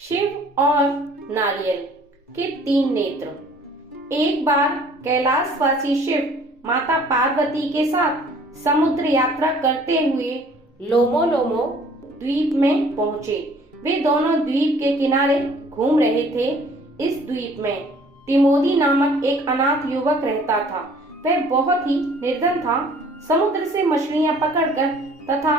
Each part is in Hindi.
शिव और नारियल के तीन नेत्र। एक बार कैलाशवासी शिव माता पार्वती के साथ समुद्र यात्रा करते हुए लोमोलोमो द्वीप में पहुंचे। वे दोनों द्वीप के किनारे घूम रहे थे। इस द्वीप में तिमोदी नामक एक अनाथ युवक रहता था। वह बहुत ही निर्धन था। समुद्र से मछलियां पकड़कर तथा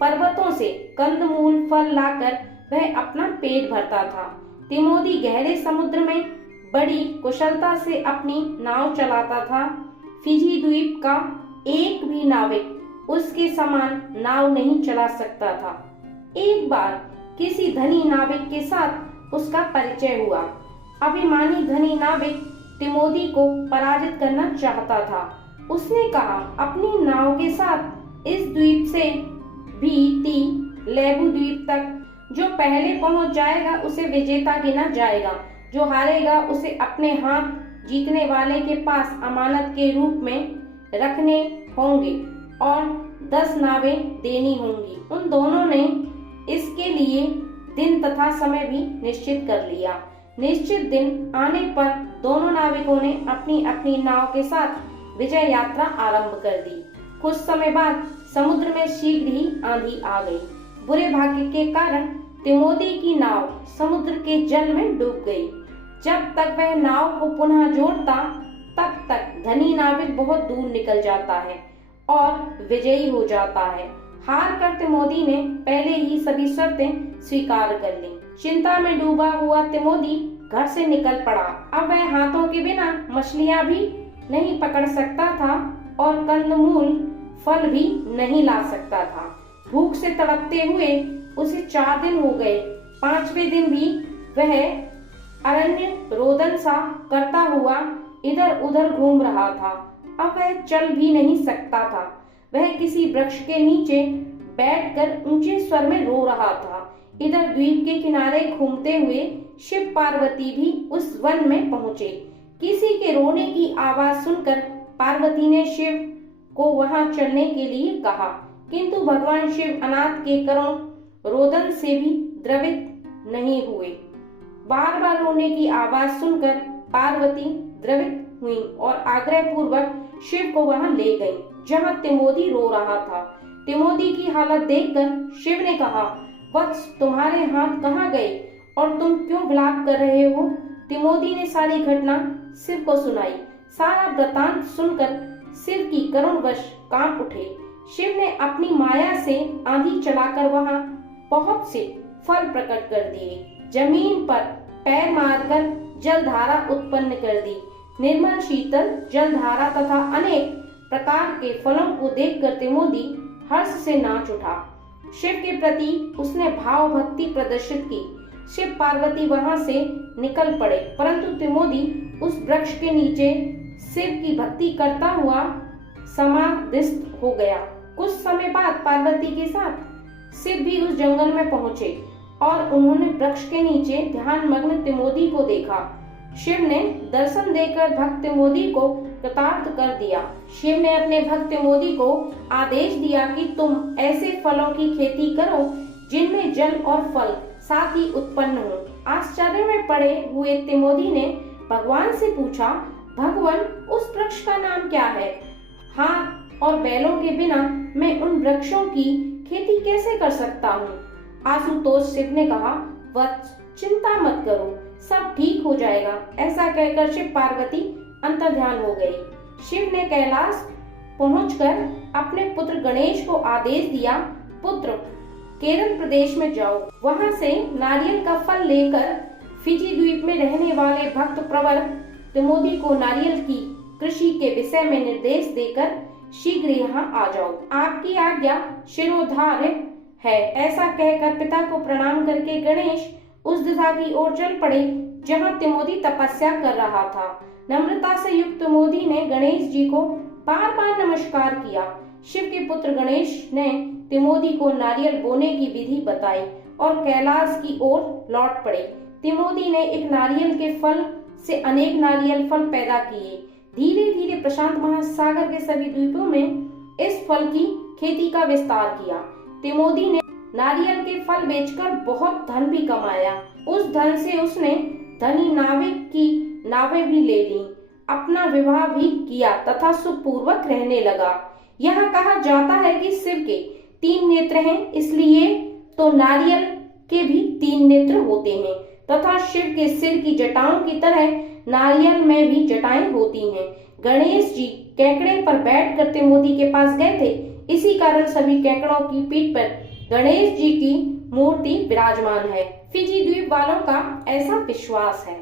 पर्वतों से कंदमूल फल लाकर वह अपना पेट भरता था। तिमोदी गहरे समुद्र में बड़ी कुशलता से अपनी नाव चलाता था। फिजी द्वीप का एक भी नाविक उसके समान नाव नहीं चला सकता था। एक बार किसी धनी नाविक के साथ उसका परिचय हुआ। अभिमानी धनी नाविक तिमोदी को पराजित करना चाहता था। उसने कहा, अपनी नाव के साथ इस द्वीप से भी लेबू द्वीप तक जो पहले पहुंच जाएगा उसे विजेता गिना जाएगा। जो हारेगा उसे अपने हाथ जीतने वाले के पास अमानत के रूप में रखने होंगे और 10 नावें देनी होंगी। उन दोनों ने इसके लिए दिन तथा समय भी निश्चित कर लिया। निश्चित दिन आने पर दोनों नाविकों ने अपनी अपनी नाव के साथ विजय यात्रा आरंभ कर दी। कुछ समय बाद समुद्र में शीघ्र ही आंधी आ गई। बुरे भाग्य के कारण तिमोदी की नाव समुद्र के जल में डूब गई। जब तक वह नाव को पुनः जोड़ता तब तक धनी नाविक बहुत दूर निकल जाता है और विजयी हो जाता है। हार कर तिमोदी ने पहले ही सभी शर्तें स्वीकार कर ली। चिंता में डूबा हुआ तिमोदी घर से निकल पड़ा। अब वह हाथों के बिना मछलियां भी नहीं पकड़ सकता था और कंदमूल फल भी नहीं ला सकता था। भूख से तड़पते हुए उसे 4 दिन हो गए। 5वें दिन भी वह अरण्य रोदन सा करता हुआ इधर उधर घूम रहा था। अब वह चल भी नहीं सकता था। वह किसी वृक्ष के नीचे बैठकर ऊंचे स्वर में रो रहा था। इधर द्वीप के किनारे घूमते हुए शिव पार्वती भी उस वन में पहुंचे। किसी के रोने की आवाज सुनकर पार्वती ने शिव को वहां चलने के लिए कहा, किंतु भगवान शिव अनाथ के करुण रोदन से भी द्रवित नहीं हुए। बार बार रोने की आवाज सुनकर पार्वती द्रवित हुई और आग्रह पूर्वक शिव को वहां ले गई जहां तिमोदी रो रहा था। तिमोदी की हालत देखकर शिव ने कहा, वत्स, तुम्हारे हाथ कहाँ गए और तुम क्यों विलाप कर रहे हो? तिमोदी ने सारी घटना शिव को सुनाई। सारा वृतांत सुनकर शिव की करुण वश कांप उठे। शिव ने अपनी माया से आंधी चलाकर वहां बहुत से फल प्रकट कर दिए। जमीन पर पैर मारकर जलधारा उत्पन्न कर दी। निर्मल शीतल जलधारा तथा अनेक प्रकार के फलों को देखकर तिमोदी हर्ष से नाच उठा। शिव के प्रति उसने भाव भक्ति प्रदर्शित की। शिव पार्वती वहां से निकल पड़े, परंतु तिमोदी उस वृक्ष के नीचे शिव की भक्ति करता हुआ समाधिस्थ हो गया। कुछ समय बाद पार्वती के साथ शिव भी उस जंगल में पहुंचे और उन्होंने वृक्ष के नीचे ध्यान मग्न तिमोदी को देखा। शिव ने दर्शन देकर भक्त तिमोदी को कृतार्थ कर दिया। शिव ने अपने भक्त तिमोदी को आदेश दिया कि तुम ऐसे फलों की खेती करो जिनमें जल और फल साथ ही उत्पन्न हो। आश्चर्य में पड़े हुए तिमोदी ने भगवान से पूछा, भगवान, उस वृक्ष का नाम क्या है? हाथ और बैलों के बिना मैं उन वृक्षों की खेती कैसे कर सकता हूँ? आशुतोष शिव ने कहा, वत्स, चिंता मत करो, सब ठीक हो जाएगा। ऐसा कहकर शिव पार्वती अंतर्ध्यान हो गई। शिव ने कैलाश पहुंचकर अपने पुत्र गणेश को आदेश दिया, पुत्र, केरल प्रदेश में जाओ। वहां से नारियल का फल लेकर फिजी द्वीप में रहने वाले भक्त प्रवर तिमोदी को नारियल की कृषि के विषय में निर्देश देकर शीघ्र यहाँ आ जाओ। आपकी आज्ञा शिरोधार्य है। ऐसा कहकर पिता को प्रणाम करके गणेश उस दिशा की ओर चल पड़े जहाँ तिमोदी तपस्या कर रहा था। नम्रता से युक्त तिमोदी ने गणेश जी को बार बार नमस्कार किया। शिव के पुत्र गणेश ने तिमोदी को नारियल बोने की विधि बताई और कैलाश की ओर लौट पड़े। तिमोदी ने एक नारियल के फल से अनेक नारियल फल पैदा किए। धीरे धीरे प्रशांत महासागर के सभी द्वीपों में इस फल की खेती का विस्तार किया। तिमोदी ने नारियल के फल बेचकर बहुत धन भी कमाया। उस धन से उसने धनी नाविक की नावें भी ले ली, अपना विवाह भी किया तथा सुखपूर्वक रहने लगा। यह कहा जाता है कि शिव के 3 नेत्र हैं, इसलिए तो नारियल के भी 3 नेत्र होते हैं तथा शिव के सिर की जटाओं की तरह नारियल में भी जटाएं होती हैं। गणेश जी केकड़े पर बैठकर त्रिमूर्ति के पास गए थे, इसी कारण सभी केकड़ों की पीठ पर गणेश जी की मूर्ति विराजमान है। फिजी द्वीप वालों का ऐसा विश्वास है।